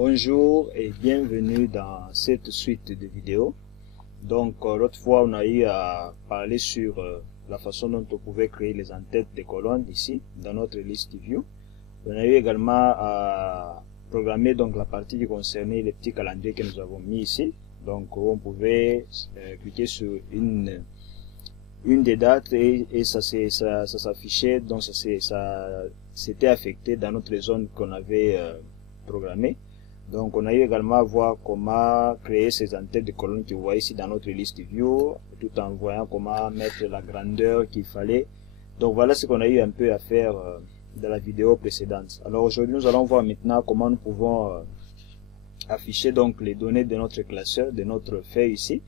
Bonjour et bienvenue dans cette suite de vidéos. Donc l'autre fois on a eu à parler sur la façon dont on pouvait créer les en-têtes des colonnes ici dans notre list view. On a eu également à programmer donc la partie qui concernait les petits calendriers que nous avons mis ici. Donc on pouvait cliquer sur une des dates et ça s'affichait, donc ça s'était affecté dans notre zone qu'on avait programmée. Donc on a eu également à voir comment créer ces en-têtes de colonnes que vous voyez ici dans notre liste view, tout en voyant comment mettre la grandeur qu'il fallait. Donc voilà ce qu'on a eu un peu à faire dans la vidéo précédente. Alors aujourd'hui nous allons voir maintenant comment nous pouvons afficher donc les données de notre classeur, de notre feuille ici,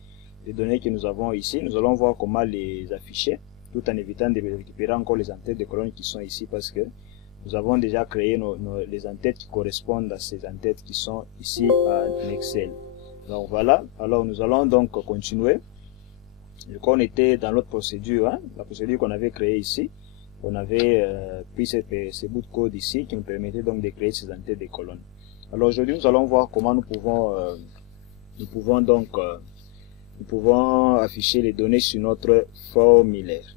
les données que nous avons ici. Nous allons voir comment les afficher, tout en évitant de récupérer encore les en-têtes de colonnes qui sont ici, parce que nous avons déjà créé les en-têtes qui correspondent à ces en-têtes qui sont ici en Excel. Donc voilà, alors nous allons donc continuer. Quand on était dans l'autre procédure, la procédure qu'on avait créée ici, on avait pris ces bouts de code ici qui nous permettaient donc de créer ces en-têtes de colonnes. Alors aujourd'hui nous allons voir comment nous pouvons afficher les données sur notre formulaire.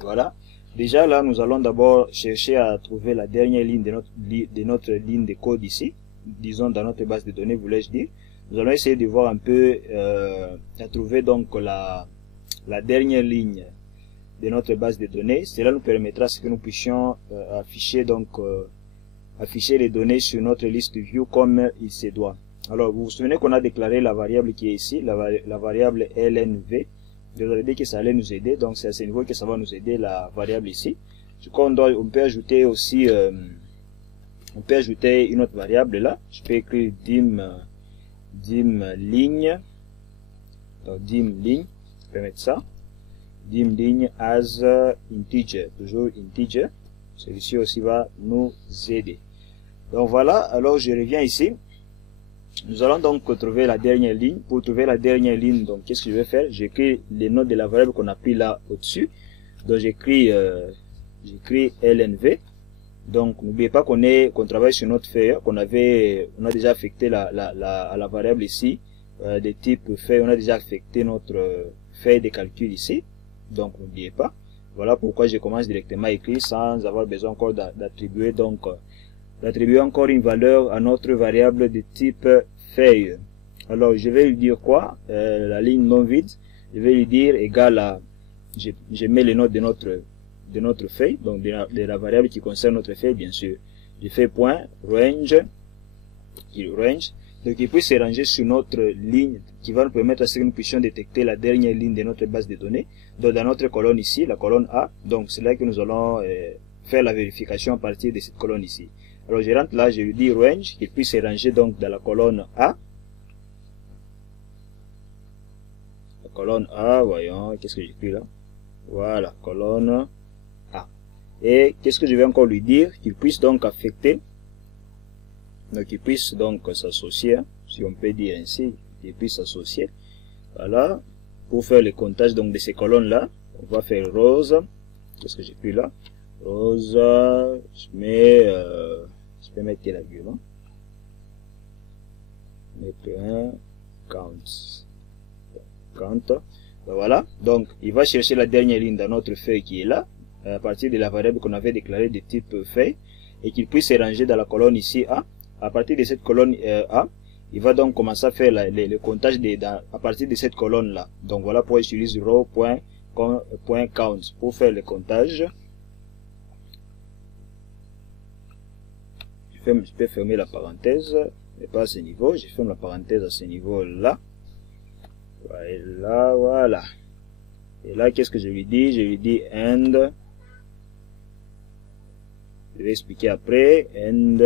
Voilà. Déjà là, nous allons d'abord chercher à trouver la dernière ligne de notre ligne de code ici, disons dans notre base de données, voulais-je dire. Nous allons essayer de voir un peu, à trouver donc la dernière ligne de notre base de données. Cela nous permettra que nous puissions afficher les données sur notre liste view comme il se doit. Alors vous vous souvenez qu'on a déclaré la variable qui est ici, la variable LNV. Vous avez dit que ça allait nous aider, donc c'est à ce niveau que ça va nous aider, la variable ici. Du coup, on peut ajouter aussi, on peut ajouter une autre variable là. Je peux écrire dim ligne, donc dim ligne, je peux mettre ça, dim ligne as integer, toujours integer. Celui-ci aussi va nous aider. Donc voilà, alors je reviens ici. Nous allons donc trouver la dernière ligne. Pour trouver la dernière ligne, donc qu'est-ce que je vais faire? J'écris les notes de la variable qu'on a pris là au-dessus. Donc j'écris LNV. Donc n'oubliez pas qu'on travaille sur notre feuille, on a déjà affecté à la variable ici de type feuille. On a déjà affecté notre feuille de calcul ici. Donc n'oubliez pas. Voilà pourquoi je commence directement à écrire sans avoir besoin encore d'attribuer encore une valeur à notre variable de type feuille. Alors je vais lui dire quoi? La ligne non vide, je vais lui dire égal à, je mets les notes de notre feuille, donc de la variable qui concerne notre feuille, bien sûr. Je fais point range, donc il puisse se ranger sur notre ligne qui va nous permettre à ce que nous puissions détecter la dernière ligne de notre base de données. Donc dans notre colonne ici, la colonne A, donc c'est là que nous allons faire la vérification à partir de cette colonne ici. Alors je rentre là, je lui dis range, qu'il puisse se ranger donc dans la colonne A. La colonne A, voyons, qu'est-ce que j'écris là? Voilà, colonne A. Et qu'est-ce que je vais encore lui dire? Qu'il puisse donc affecter, donc qu'il puisse donc s'associer, si on peut dire ainsi, qu'il puisse s'associer. Voilà, pour faire le comptage donc de ces colonnes là, on va faire rose. Qu'est-ce que j'écris là? Rose, je peux mettre quel argument? Mettre un count. Voilà. Donc, il va chercher la dernière ligne dans notre feuille qui est là, à partir de la variable qu'on avait déclarée de type feuille, et qu'il puisse se ranger dans la colonne ici A. À partir de cette colonne A, il va donc commencer à faire le comptage à partir de cette colonne là. Donc voilà pourquoi j'utilise row.count pour faire le comptage. Je peux fermer la parenthèse, mais pas à ce niveau. Je ferme la parenthèse à ce niveau là. Voilà. Et là, qu'est-ce que je lui dis? Je lui dis end. Je vais expliquer après. End.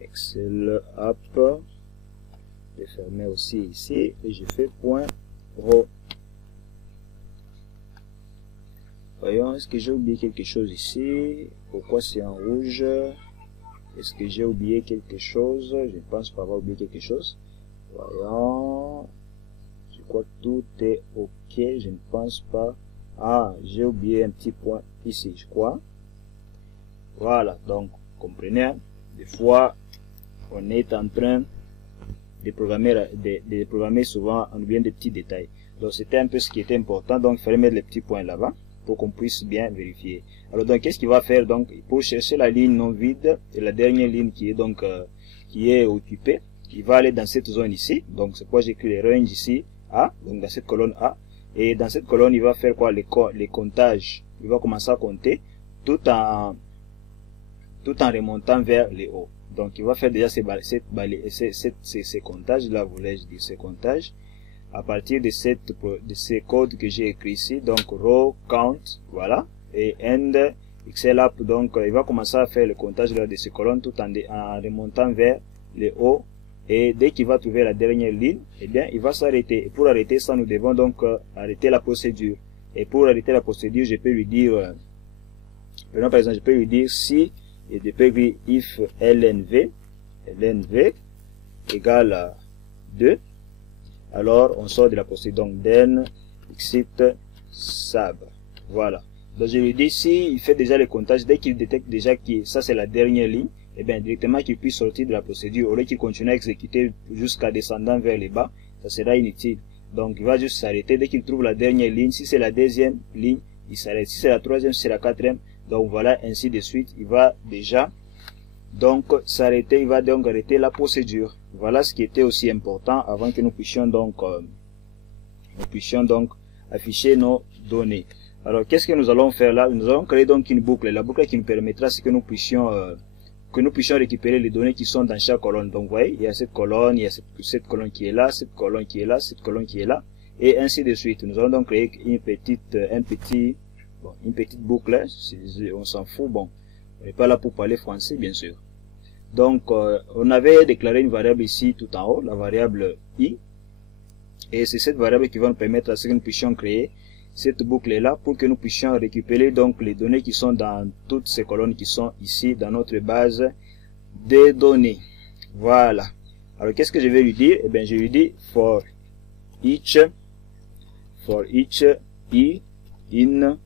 Excel app. Je vais fermer aussi ici. Et je fais point row. Voyons, est-ce que j'ai oublié quelque chose ici? Pourquoi c'est en rouge? Est-ce que j'ai oublié quelque chose? Je ne pense pas avoir oublié quelque chose. Voyons. Je crois que tout est OK. Je ne pense pas. Ah, j'ai oublié un petit point ici, je crois. Voilà, donc comprenez, hein? Des fois, on est en train de programmer souvent, on oublie des petits détails. Donc, c'était un peu ce qui était important. Donc, il fallait mettre les petits points là-bas pour qu'on puisse bien vérifier. Alors, donc, qu'est-ce qu'il va faire? Donc, pour chercher la ligne non vide et la dernière ligne qui est donc qui est occupée, il va aller dans cette zone ici. Donc, c'est pourquoi j'écris les ranges ici A, donc dans cette colonne A. Et dans cette colonne, il va faire quoi? Les comptages. Il va commencer à compter tout en remontant vers les hauts. Donc, il va faire déjà ces comptages, là, voulais-je dire, ces comptages, à partir de ces codes que j'ai écrits ici, donc row, count, voilà, et end, Excel app, donc, il va commencer à faire le comptage là, de ces colonnes tout en remontant vers les hauts, et dès qu'il va trouver la dernière ligne, eh bien, il va s'arrêter. Et pour arrêter ça, nous devons donc arrêter la procédure. Et pour arrêter la procédure, je peux lui dire, par exemple, je peux lui dire si, et je peux écrire if lnv égale à 2, alors on sort de la procédure. Donc, then exit sub. Voilà. Donc, je lui dis, si il fait déjà le comptage, dès qu'il détecte déjà que ça c'est la dernière ligne, et bien directement qu'il puisse sortir de la procédure, au lieu qu'il continue à exécuter jusqu'à descendant vers le bas, ça sera inutile. Donc, il va juste s'arrêter dès qu'il trouve la dernière ligne. Si c'est la deuxième ligne, il s'arrête. Si c'est la troisième, si c'est la quatrième, donc voilà, ainsi de suite. Il va déjà donc s'arrêter, il va donc arrêter la procédure. Voilà ce qui était aussi important avant que nous puissions donc afficher nos données. Alors, qu'est-ce que nous allons faire là? Nous allons créer donc une boucle. La boucle qui nous permettra, c'est que nous puissions récupérer les données qui sont dans chaque colonne. Donc, vous voyez, il y a cette colonne, il y a cette colonne qui est là, cette colonne qui est là, cette colonne qui est là, et ainsi de suite. Nous allons donc créer une petite boucle. On s'en fout. Bon, on n'est pas là pour parler français, bien sûr. Donc, on avait déclaré une variable ici tout en haut, la variable i, et c'est cette variable qui va nous permettre à ce que nous puissions créer cette boucle est là pour que nous puissions récupérer donc les données qui sont dans toutes ces colonnes qui sont ici dans notre base de données. Voilà. Alors qu'est-ce que je vais lui dire? Eh bien, je lui dis for each i in.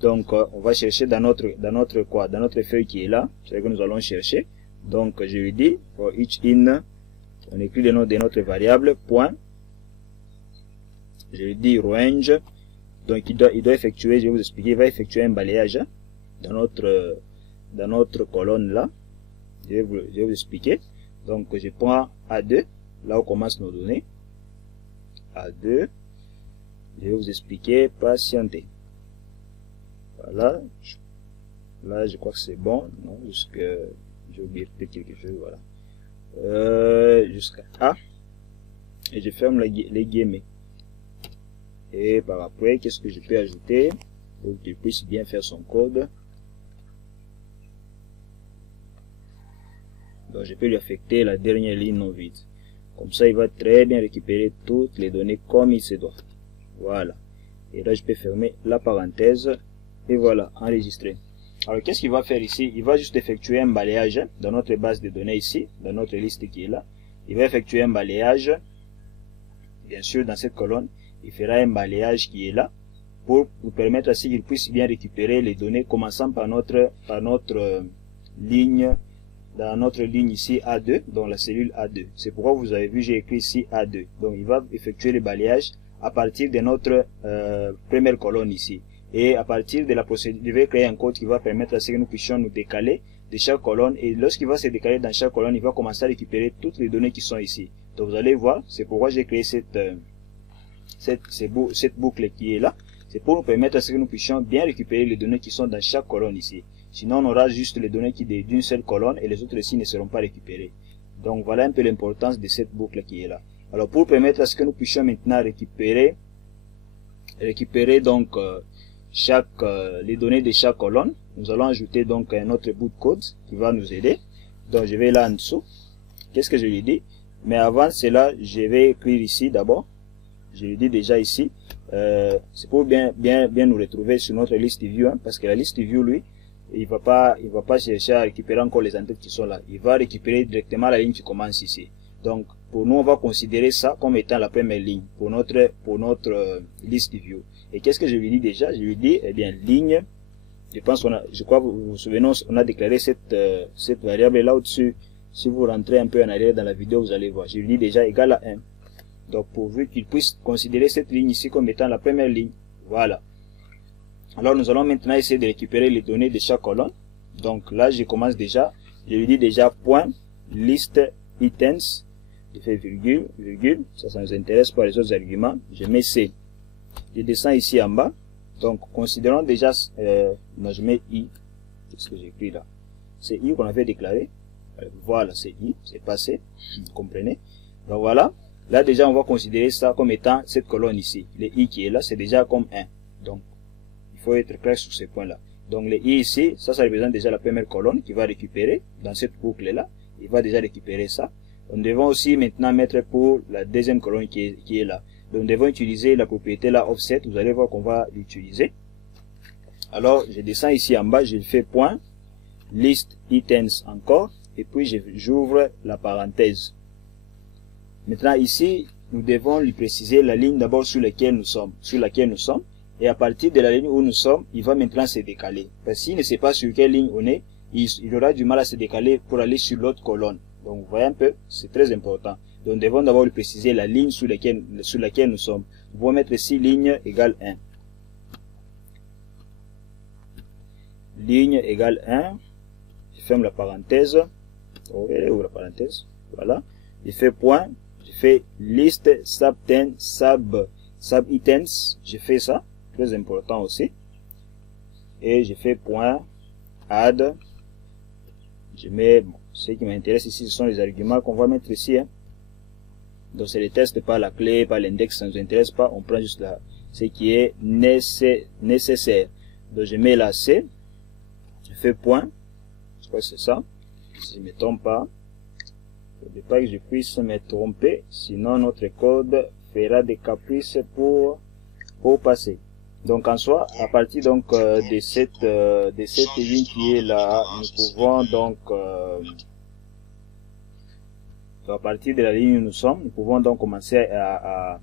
Donc on va chercher dans notre feuille qui est là, c'est ce que nous allons chercher. Donc je lui dis for each in, on écrit le nom de notre variable point. Je lui dis range. Donc il doit effectuer, je vais vous expliquer, il va effectuer un balayage dans notre colonne là. Je vais vous expliquer. Donc je prends A2, là où commencent nos données. A2, je vais vous expliquer, patientez. Voilà. Là je crois que c'est bon. Non, j'ai oublié quelque chose, voilà. Jusqu'à A. Et je ferme les guillemets. Et par après, qu'est-ce que je peux ajouter pour qu'il puisse bien faire son code? Donc je peux lui affecter la dernière ligne non vide. Comme ça, il va très bien récupérer toutes les données comme il se doit. Voilà. Et là, je peux fermer la parenthèse. Et voilà, enregistrer. Alors, qu'est-ce qu'il va faire ici? Il va juste effectuer un balayage dans notre base de données ici, dans notre liste qui est là. Il va effectuer un balayage, bien sûr, dans cette colonne. Il fera un balayage qui est là pour nous permettre ainsi qu'il puisse bien récupérer les données, commençant par notre ligne, dans notre ligne ici A2, donc la cellule A2. C'est pourquoi vous avez vu, j'ai écrit ici A2. Donc il va effectuer le balayage à partir de notre première colonne ici. Et à partir de la procédure, je vais créer un code qui va permettre à ce que nous puissions nous décaler de chaque colonne. Et lorsqu'il va se décaler dans chaque colonne, il va commencer à récupérer toutes les données qui sont ici. Donc vous allez voir, c'est pourquoi j'ai créé cette boucle qui est là. C'est pour nous permettre à ce que nous puissions bien récupérer les données qui sont dans chaque colonne ici. Sinon, on aura juste les données qui d'une seule colonne et les autres ici ne seront pas récupérées. Donc voilà un peu l'importance de cette boucle qui est là. Alors pour permettre à ce que nous puissions maintenant récupérer donc les données de chaque colonne, nous allons ajouter donc un autre bout de code qui va nous aider. Donc je vais là en dessous. Qu'est-ce que je lui dis? Mais avant cela, je vais écrire ici d'abord. Je lui dis déjà ici, c'est pour bien nous retrouver sur notre liste view, hein, parce que la liste view, lui, il va pas chercher à récupérer encore les entêtes qui sont là. Il va récupérer directement la ligne qui commence ici. Donc, pour nous, on va considérer ça comme étant la première ligne pour notre liste view. Et qu'est-ce que je lui dis déjà? Je lui dis, eh bien, ligne Je pense je crois vous vous souvenez, on a déclaré cette variable là au-dessus. Si vous rentrez un peu en arrière dans la vidéo, vous allez voir. Je lui dis déjà égal à 1. Donc, pourvu qu'il puisse considérer cette ligne ici comme étant la première ligne. Voilà. Alors, nous allons maintenant essayer de récupérer les données de chaque colonne. Donc, là, je commence déjà. Je lui dis déjà point, list items. Je fais virgule, virgule. Ça nous intéresse pas les autres arguments. Je mets C. Je descends ici en bas. Donc, considérons déjà, non, je mets I. Qu'est-ce que j'ai écrit là? C'est I qu'on avait déclaré. Voilà, c'est I, c'est passé. Vous comprenez? Donc voilà. Là, déjà, on va considérer ça comme étant cette colonne ici. Le I qui est là, c'est déjà comme 1. Donc, il faut être clair sur ces points-là. Donc, le I ici, ça représente déjà la première colonne qui va récupérer dans cette boucle-là. Il va déjà récupérer ça. Nous devons aussi maintenant mettre pour la deuxième colonne qui est là. Donc, nous devons utiliser la propriété là, offset. Vous allez voir qu'on va l'utiliser. Alors, je descends ici en bas, je fais point, list items encore, et puis j'ouvre la parenthèse. Maintenant, ici, nous devons lui préciser la ligne d'abord sur laquelle nous sommes. Et à partir de la ligne où nous sommes, il va maintenant se décaler. Parce qu'il ne sait pas sur quelle ligne on est, il aura du mal à se décaler pour aller sur l'autre colonne. Donc, vous voyez un peu, c'est très important. Donc, nous devons d'abord lui préciser la ligne sur laquelle nous sommes. Nous pouvons mettre ici ligne égale 1. Ligne égale 1. Je ferme la parenthèse. Ouvre la parenthèse. Voilà. Je fais point. Je fais list subten sub items. Je fais ça. Très important aussi. Et je fais point add. Je mets, bon, ce qui m'intéresse ici, ce sont les arguments qu'on va mettre ici. Hein. Donc, c'est les tests, pas la clé, pas l'index, ça ne nous intéresse pas. On prend juste là, ce qui est nécessaire. Donc, je mets la C. Je fais point. Je crois que c'est ça. Si je ne me trompe pas. Il ne faut pas que je puisse me tromper. Sinon, notre code fera des caprices pour passer. Donc, en soi, à partir donc de cette ligne qui est là, nous pouvons donc à partir de la ligne où nous sommes, nous pouvons donc commencer à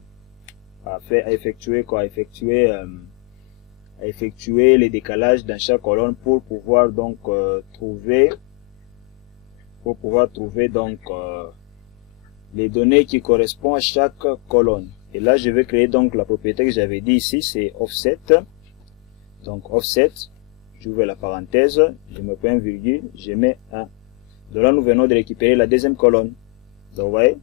effectuer les décalages dans chaque colonne pour pouvoir donc trouver donc les données qui correspondent à chaque colonne. Et là, je vais créer donc la propriété que j'avais dit ici, c'est offset. Donc offset, j'ouvre la parenthèse, je me prends une virgule, je mets 1. De là, nous venons de récupérer la deuxième colonne. Donc vous voyez,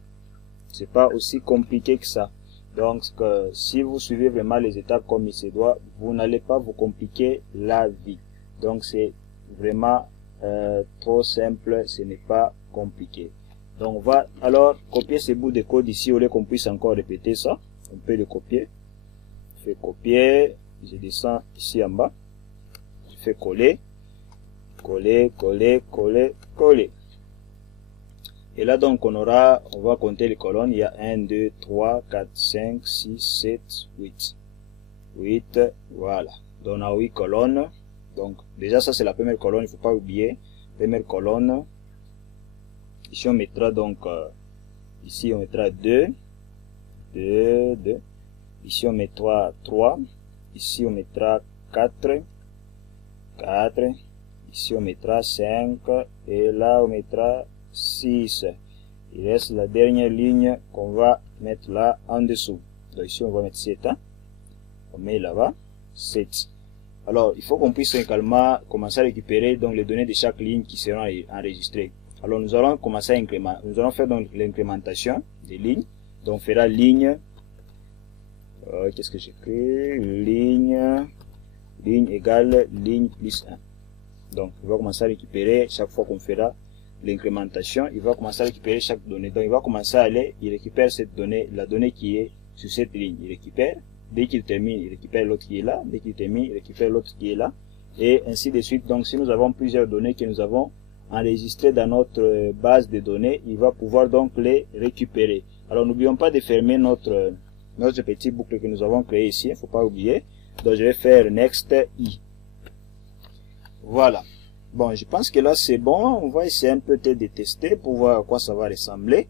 c'est pas aussi compliqué que ça. Donc si vous suivez vraiment les étapes comme il se doit, vous n'allez pas vous compliquer la vie. Donc c'est vraiment trop simple, ce n'est pas compliqué. Donc on va alors copier ce bout de code ici au lieu qu'on puisse encore répéter ça. On peut le copier. Je fais copier, je descends ici en bas. Je fais coller, coller, coller, coller, coller. Et là donc on va compter les colonnes. Il y a 1, 2, 3, 4, 5, 6, 7, 8. 8, voilà. Donc on a 8 colonnes. Donc déjà ça c'est la première colonne, il ne faut pas oublier. Première colonne. Ici on mettra donc, ici on mettra 2, 2, 2. Ici on mettra 3. Ici on mettra 4, 4. Ici on mettra 5. Et là on mettra 6. Il reste la dernière ligne qu'on va mettre là en dessous. Donc ici on va mettre 7. Hein? On met là-bas 7. Alors il faut qu'on puisse également commencer à récupérer donc les données de chaque ligne qui seront enregistrées. Alors nous allons commencer à incrémenter. Nous allons faire donc l'incrémentation des lignes. Donc on fera ligne. Qu'est-ce que j'écris? Ligne égale ligne plus 1. Donc il va commencer à récupérer chaque fois qu'on fera l'incrémentation. Il va commencer à récupérer chaque donnée. Donc il va commencer à aller, il récupère cette donnée, la donnée qui est sur cette ligne. Il récupère. Dès qu'il termine, il récupère l'autre qui est là. Dès qu'il termine, il récupère l'autre qui est là. Et ainsi de suite. Donc si nous avons plusieurs données que nous avons enregistrées dans notre base de données, il va pouvoir donc les récupérer. Alors n'oublions pas de fermer notre petit boucle que nous avons créé ici. Il ne faut pas oublier. Donc je vais faire next i. Voilà. Bon, je pense que là c'est bon. On va essayer un peu de tester pour voir à quoi ça va ressembler.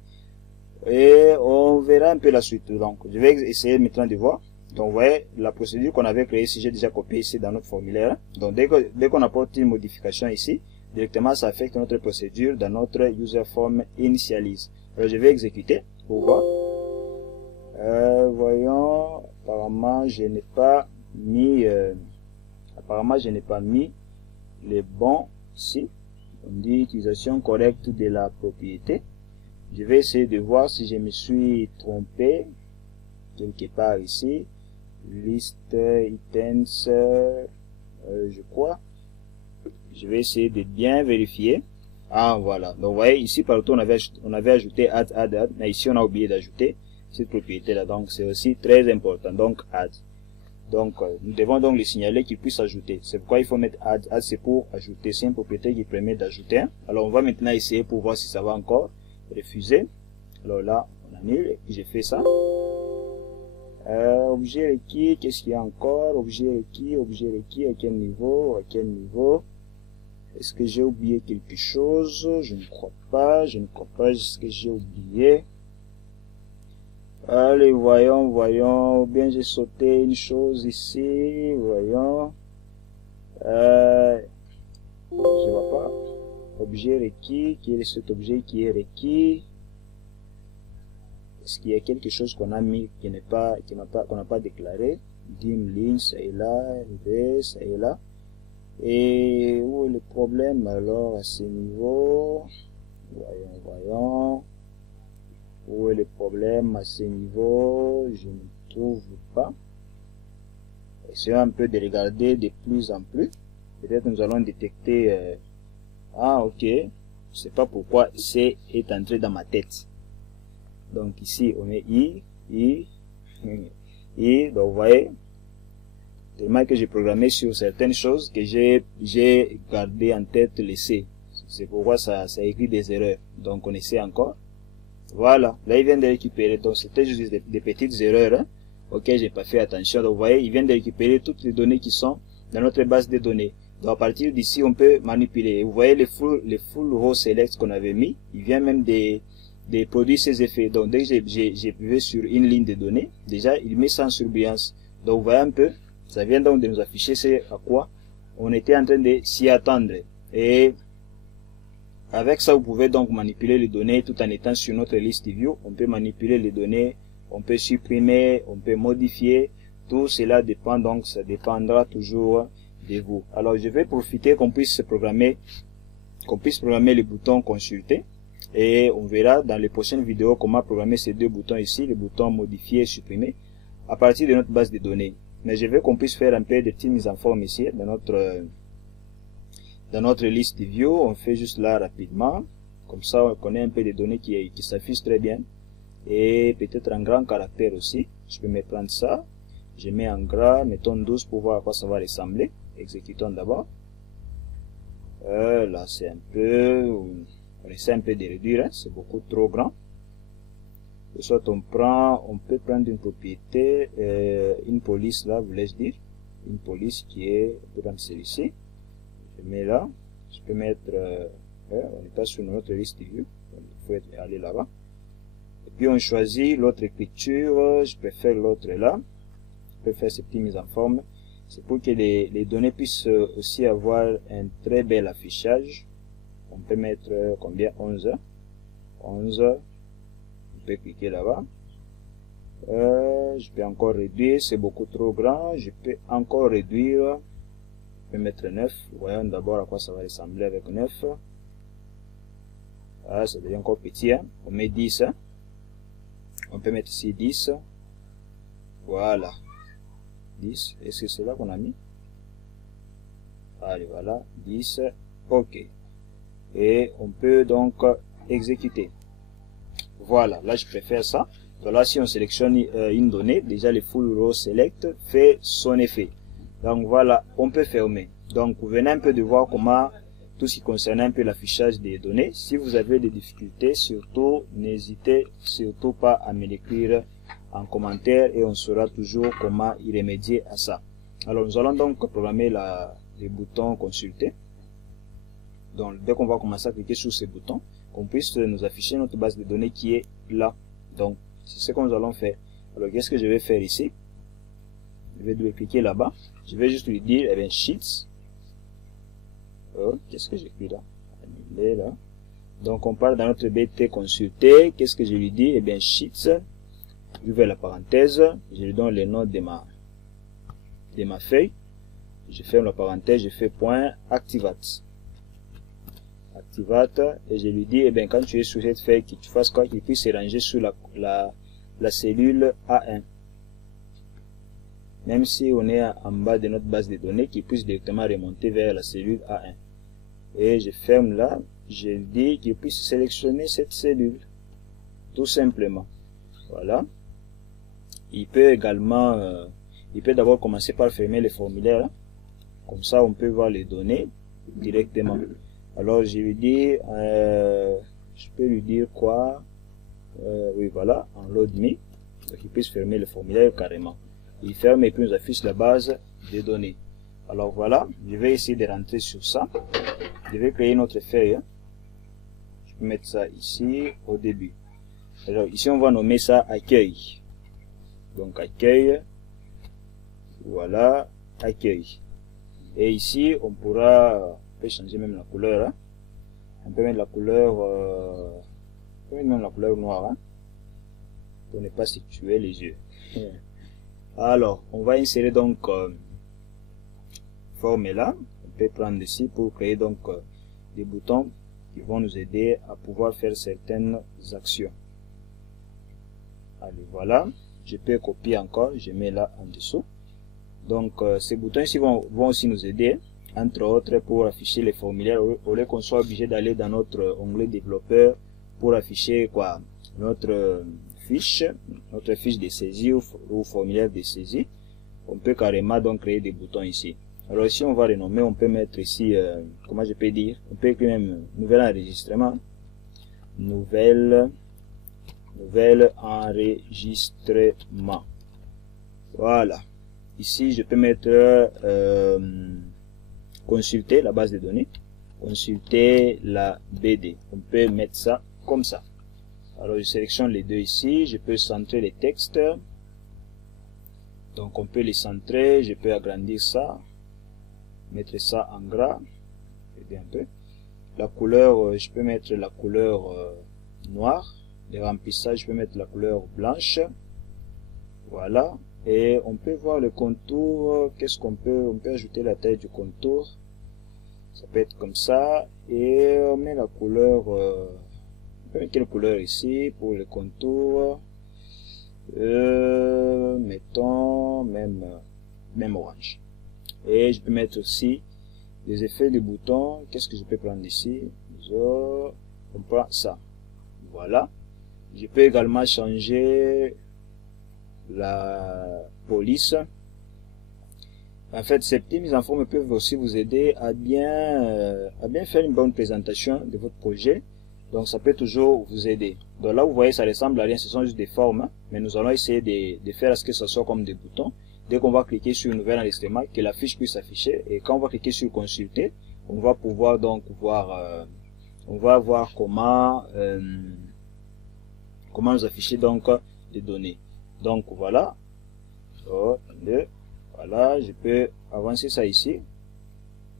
Et on verra un peu la suite. Donc je vais essayer maintenant de voir. Donc, vous voyez, la procédure qu'on avait créée ici, j'ai déjà copié ici dans notre formulaire. Donc, dès qu'on apporte une modification ici, directement, ça affecte notre procédure dans notre user form initialize. Alors, je vais exécuter pour voir. Voyons, apparemment, je n'ai pas mis les bons ici. On dit utilisation correcte de la propriété. Je vais essayer de voir si je me suis trompé quelque part ici. List items, je crois. Je vais essayer de bien vérifier. Ah, voilà. Donc, vous voyez, ici, partout, on avait ajouté add, mais ici, on a oublié d'ajouter cette propriété-là. Donc, c'est aussi très important. Donc, add. Donc, nous devons donc le signaler qu'il puisse ajouter. C'est pourquoi il faut mettre add. Add, c'est pour ajouter. C'est une propriété qui permet d'ajouter. Alors, on va maintenant essayer pour voir si ça va encore refuser. Alors là, on annule et puis j'ai fait ça. Objet requis, qu'est-ce qu'il y a encore? Objet requis, à quel niveau? Est-ce que j'ai oublié quelque chose? Je ne crois pas, est-ce que j'ai oublié? Allez, voyons, bien j'ai sauté une chose ici, voyons. Je vois pas. Objet requis, quel est cet objet qui est requis? Est-ce qu'il y a quelque chose qu'on a mis qu'on n'a pas déclaré? Dim line, ça est là, RD, ça est là. Et où est le problème alors à ce niveau? Voyons. Où est le problème à ce niveau? Je ne trouve pas. Essayons un peu de regarder de plus en plus. Peut-être nous allons détecter. Ah, ok. Je sais pas pourquoi C est entré dans ma tête. Donc ici, on met I. Donc vous voyez, tellement que j'ai programmé sur certaines choses que j'ai gardé en tête les C. C'est pourquoi ça écrit des erreurs. Donc on essaie encore. Voilà, là il vient de récupérer. Donc c'était juste des petites erreurs hein, auxquelles j'ai pas fait attention. Donc vous voyez, il vient de récupérer toutes les données qui sont dans notre base de données. Donc à partir d'ici, on peut manipuler. Et vous voyez les full row select qu'on avait mis. Il vient même de produire ces effets. Donc dès que j'ai vu sur une ligne de données, déjà il met ça en surbrillance. Donc vous voyez un peu, ça vient donc de nous afficher c'est à quoi on était en train de s'y attendre. Et avec ça, vous pouvez donc manipuler les données tout en étant sur notre liste view. On peut manipuler les données, on peut supprimer, on peut modifier. Tout cela dépend donc, ça dépendra toujours de vous. Alors je vais profiter qu'on puisse programmer le bouton consulter. Et on verra dans les prochaines vidéos comment programmer ces deux boutons ici, le bouton modifier et supprimer, à partir de notre base de données. Mais je veux qu'on puisse faire un peu de petites mises en forme ici, dans notre liste view. On fait juste là rapidement. Comme ça, on connaît un peu des données qui s'affichent très bien. Et peut-être en grand caractère aussi. Je peux me prendre ça. Je mets en gras, mettons 12 pour voir à quoi ça va ressembler. Exécutons d'abord. Là, c'est un peu... On essaie un peu de réduire, hein, c'est beaucoup trop grand. Soit on peut prendre une propriété, une police là, voulais-je dire, une police qui est, on peut prendre celle-ci. Je mets là, je peux mettre, on n'est pas sur notre liste view, il faut aller là-bas. Et puis on choisit l'autre écriture, je peux faire l'autre là, je peux faire ces petites mises en forme. C'est pour que les données puissent aussi avoir un très bel affichage. On peut mettre combien? 11. On peut cliquer là-bas. Je peux encore réduire, c'est beaucoup trop grand. Je peux encore réduire. Je peux mettre 9. Voyons d'abord à quoi ça va ressembler avec 9. Ah, ça devient encore petit. Hein. On met 10. Hein. On peut mettre ici 10. Voilà. 10. Est-ce que c'est là qu'on a mis? Allez, voilà. 10. OK. Et on peut donc exécuter. Voilà, là je préfère ça. Donc là, si on sélectionne une donnée, déjà le full row select fait son effet. Donc voilà, on peut fermer. Donc vous venez un peu de voir comment tout ce qui concerne un peu l'affichage des données. Si vous avez des difficultés, surtout n'hésitez surtout pas à me l'écrire en commentaire et on saura toujours comment y remédier à ça. Alors nous allons donc programmer les boutons consulter. Donc, dès qu'on va commencer à cliquer sur ces boutons, qu'on puisse nous afficher notre base de données qui est là. Donc, c'est ce que nous allons faire. Alors, qu'est-ce que je vais faire ici? Je vais double-cliquer là-bas. Je vais juste lui dire, eh bien, Sheets. Oh, qu'est-ce que j'écris là? Annuler là. Donc, on parle dans notre BT consulté. Qu'est-ce que je lui dis? Eh bien, Sheets. J'ouvre la parenthèse. Je lui donne le nom de ma feuille. Je ferme la parenthèse. Je fais point activate. Activate. Et je lui dis, eh bien, quand tu es sur cette feuille, que tu fasses quoi? Qu'il puisse se ranger sur la cellule A1. Même si on est en bas de notre base de données, qu'il puisse directement remonter vers la cellule A1. Et je ferme là. Je dis qu'il puisse sélectionner cette cellule. Tout simplement. Voilà. Il peut également, il peut d'abord commencer par fermer les formulaires. Comme ça, on peut voir les données directement. Alors, je lui dis, je peux lui dire quoi? Oui, voilà, en load me. Donc, il puisse fermer le formulaire carrément. Il ferme et puis nous affiche la base de données. Alors voilà, je vais essayer de rentrer sur ça. Je vais créer notre feuille. Je peux mettre ça ici au début. Alors ici on va nommer ça accueil. Donc accueil. Voilà, accueil. Et ici on pourra, on peut changer même la couleur. Hein. On peut mettre la couleur, on peut mettre même la couleur noire. Hein, pour ne pas situer les yeux. Alors, on va insérer donc forme là. On peut prendre ici pour créer donc des boutons qui vont nous aider à pouvoir faire certaines actions. Allez, voilà. Je peux copier encore. Je mets là en dessous. Donc, ces boutons ici vont aussi nous aider, entre autres, pour afficher les formulaires au lieu qu'on soit obligé d'aller dans notre onglet développeur pour afficher quoi, notre fiche de saisie ou formulaire de saisie. On peut carrément donc créer des boutons ici. Alors ici on va renommer, on peut mettre ici, comment je peux dire, on peut écrire même nouvel enregistrement, nouvel enregistrement. Voilà. Ici je peux mettre consulter la base de données, consulter la BD. On peut mettre ça comme ça. Alors je sélectionne les deux ici, je peux centrer les textes. Donc on peut les centrer, je peux agrandir ça, mettre ça en gras, aider un peu. La couleur, je peux mettre la couleur noire. Les remplissages, je peux mettre la couleur blanche. Voilà. Et on peut voir le contour. Qu'est-ce qu'on peut? On peut ajouter la taille du contour. Ça peut être comme ça. Et on met la couleur. Quelle couleur ici pour le contour? Mettons même orange. Et je peux mettre aussi des effets de boutons. Qu'est-ce que je peux prendre ici? On prend ça. Voilà. Je peux également changer la police. En fait, ces petites mises en forme peuvent aussi vous aider à bien faire une bonne présentation de votre projet. Donc ça peut toujours vous aider. Donc là vous voyez ça ressemble à rien, ce sont juste des formes, hein, mais nous allons essayer de faire à ce que ça soit comme des boutons. Dès qu'on va cliquer sur nouvel enregistrement, que la fiche puisse s'afficher, et quand on va cliquer sur consulter, on va pouvoir donc voir, on va voir comment nous afficher donc les données. Donc voilà, voilà, je peux avancer ça ici,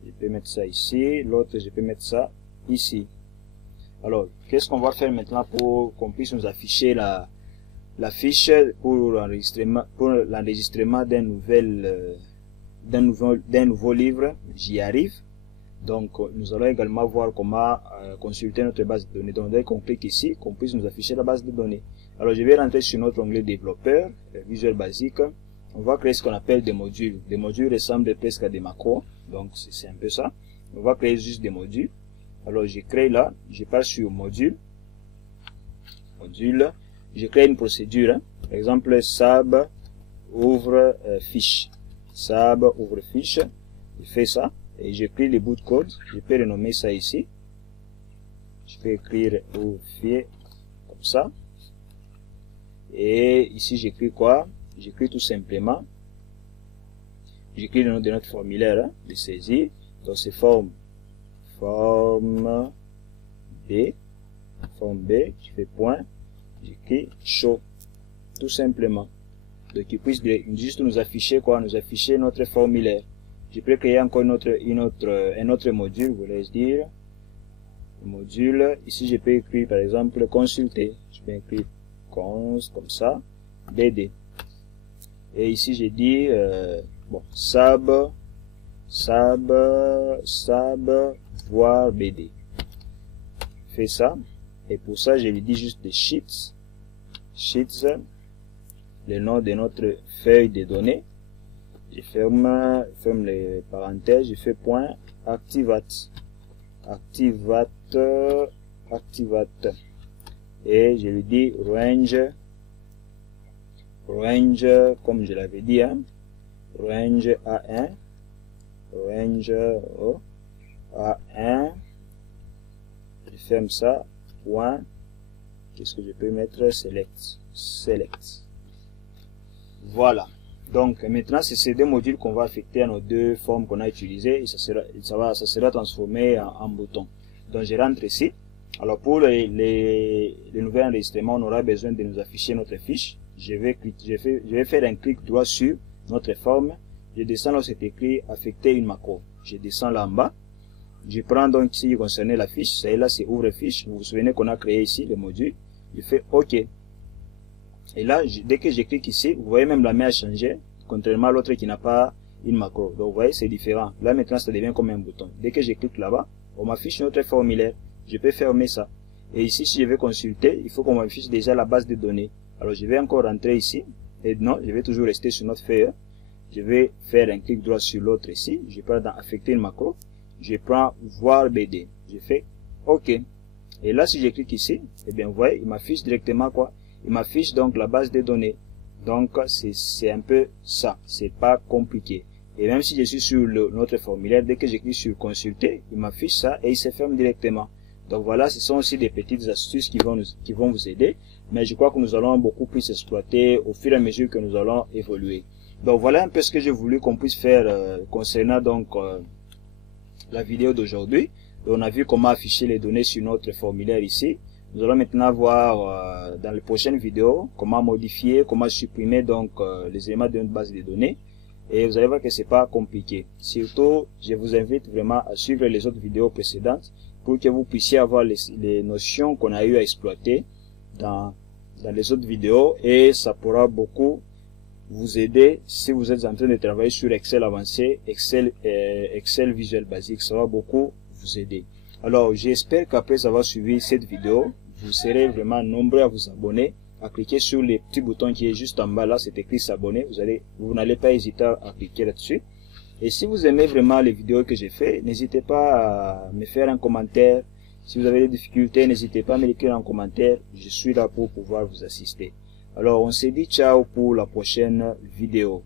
je peux mettre ça ici, l'autre je peux mettre ça ici. Alors, qu'est-ce qu'on va faire maintenant pour qu'on puisse nous afficher la fiche pour l'enregistrement d'un nouveau livre? J'y arrive. Donc, nous allons également voir comment consulter notre base de données. Donc, dès qu'on clique ici, qu'on puisse nous afficher la base de données. Alors, je vais rentrer sur notre onglet développeur, Visual Basic. On va créer ce qu'on appelle des modules. Des modules ressemblent presque à des macros. Donc, c'est un peu ça. On va créer juste des modules. Alors, je crée là, je passe sur module, je crée une procédure, hein. Par exemple, sab ouvre fiche, sab ouvre fiche, je fais ça, et j'écris les bouts de code, je peux renommer ça ici, je peux écrire ouvrier comme ça, et ici j'écris quoi? J'écris tout simplement, j'écris le nom de notre formulaire, hein, de saisie, donc c'est forme B, je fais point, j'écris show, tout simplement. Donc il puisse juste nous afficher quoi, nous afficher notre formulaire. Je peux créer encore un autre module, voulais-je dire. Module, ici je peux écrire par exemple consulter. Je peux écrire cons comme ça, BD. Et ici j'ai dit bon, sab voir BD. Fait ça. Et pour ça, je lui dis juste des sheets, le nom de notre feuille de données. Je ferme les parenthèses, je fais point activate, et je lui dis range, comme je l'avais dit, hein, range A1, A1, je ferme ça, point, qu'est-ce que je peux mettre, select. Voilà. Donc maintenant c'est ces deux modules qu'on va affecter à nos deux formes qu'on a utilisées et ça sera transformé en bouton. Donc je rentre ici. Alors pour les nouveaux enregistrements, on aura besoin de nous afficher notre fiche. Je vais faire un clic droit sur notre forme. Je descends là où c'est écrit affecter une macro. Je descends là en bas. Je prends donc ici qui concernait la fiche. Celle-là c'est ouvre fiche. Vous vous souvenez qu'on a créé ici le module. Je fais OK. Et là, dès que je clique ici, vous voyez même la main a changé, contrairement à l'autre qui n'a pas une macro. Donc vous voyez, c'est différent. Là maintenant, ça devient comme un bouton. Dès que je clique là-bas, on m'affiche notre formulaire. Je peux fermer ça. Et ici, si je vais consulter, il faut qu'on m'affiche déjà la base de données. Alors je vais encore rentrer ici. Et non, je vais toujours rester sur notre feuille. Je vais faire un clic droit sur l'autre ici. Je prends dans affecter une macro. Je prends voir BD. Je fais OK. Et là, si je clique ici, eh bien, vous voyez, il m'affiche directement quoi? Il m'affiche donc la base de données. Donc c'est un peu ça, c'est pas compliqué. Et même si je suis sur notre formulaire, dès que je clique sur consulter, il m'affiche ça et il se ferme directement. Donc voilà, ce sont aussi des petites astuces qui vont vous aider, mais je crois que nous allons beaucoup plus exploiter au fur et à mesure que nous allons évoluer. Donc voilà un peu ce que j'ai voulu qu'on puisse faire concernant donc la vidéo d'aujourd'hui. On a vu comment afficher les données sur notre formulaire ici. Nous allons maintenant voir dans les prochaines vidéos comment modifier, comment supprimer donc les éléments d'une base de données. Et vous allez voir que c'est pas compliqué. Surtout, je vous invite vraiment à suivre les autres vidéos précédentes pour que vous puissiez avoir les notions qu'on a eu à exploiter dans les autres vidéos. Et ça pourra beaucoup vous aider si vous êtes en train de travailler sur Excel avancé, Excel Visual Basic. Ça va beaucoup vous aider. Alors, j'espère qu'après avoir suivi cette vidéo, vous serez vraiment nombreux à vous abonner, à cliquer sur le petit bouton qui est juste en bas là, c'est écrit s'abonner. Vous n'allez pas hésiter à cliquer là-dessus. Et si vous aimez vraiment les vidéos que j'ai fait, n'hésitez pas à me faire un commentaire. Si vous avez des difficultés, n'hésitez pas à me l'écrire en commentaire. Je suis là pour pouvoir vous assister. Alors, on se dit ciao pour la prochaine vidéo.